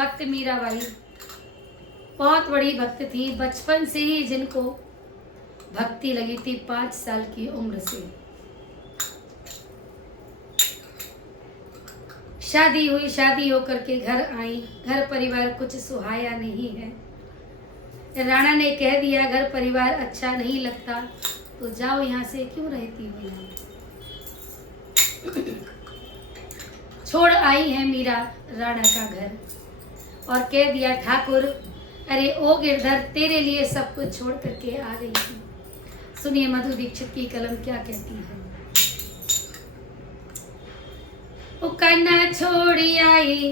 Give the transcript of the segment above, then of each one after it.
भक्त मीराबाई बहुत बड़ी भक्त थी। बचपन से ही जिनको भक्ति लगी थी, 5 साल की उम्र से। शादी हुई, शादी होकर के घर आई। घर परिवार कुछ सुहाया नहीं है। राणा ने कह दिया घर परिवार अच्छा नहीं लगता तो जाओ यहाँ से, क्यों रहती हो यहाँ। छोड़ आई है मीरा राणा का घर और कह दिया ठाकुर, अरे ओ गिरधर, तेरे लिए सब कुछ छोड़ करके आ रही थी। सुनिए मधु दीक्षित की कलम क्या कहती है। ओ कान्हा छोड़ी आई,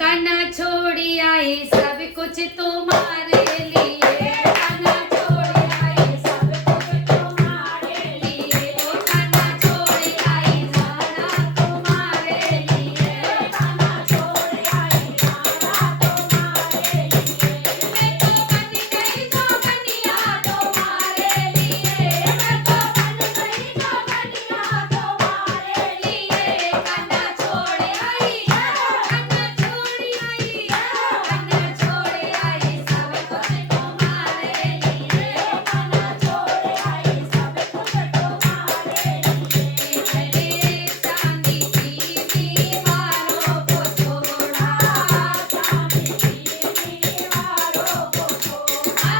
कान्हा छोड़ी आई, सब कुछ तुम्हारे लिए। कान्हा छोड़ी आई, सब कुछ तुम्हारे लिए। ओ कान्हा छोड़ी आई, सारा तुम्हारे लिए। कान्हा छोड़ी आई, सारा तुम्हारे लिए। मैं तो बन गई जोगनिया तुम्हारे लिए। मैं तो बन गई जोगनिया तुम्हारे लिए। कान्हा छोड़ी आई, कान्हा छोड़ी आई, कान्हा छोड़ी आई, सब कुछ तुम्हारे लिए। कान्हा छोड़ी आई, सब कुछ तुम्हारे लिए। मैंने चांदी की दीवारों को छोड़ा, चांदी की दीवारों को छोड़ा,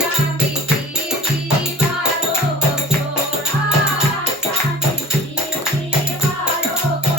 चांदी की दीवारों को छोड़ा, चांदी की दीवारों को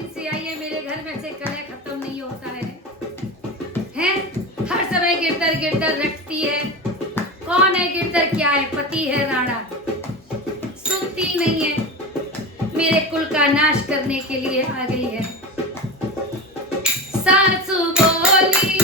दिन से आई है, मेरे घर में से कलह खत्म नहीं होता है। हैं? हर समय गिरधर गिरधर रटती है। कौन है गिरधर, क्या है? पति है राणा। सुनती नहीं है, मेरे कुल का नाश करने के लिए आ गई है। सासू बोली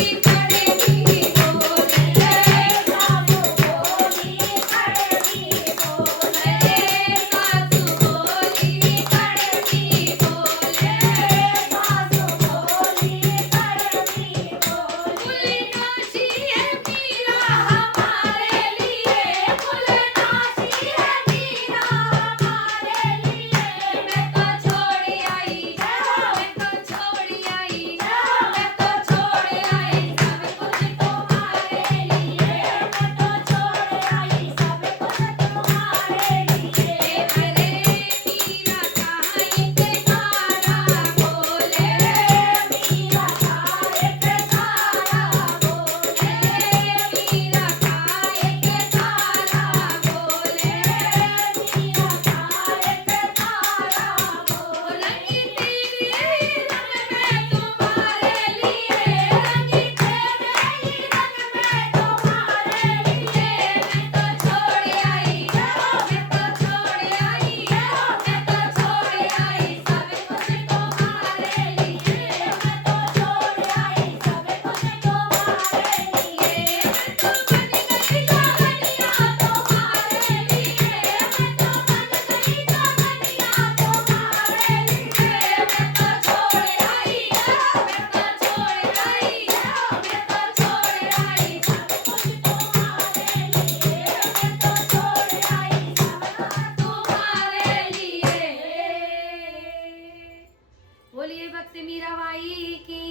बोलिए भक्त मीराबाई की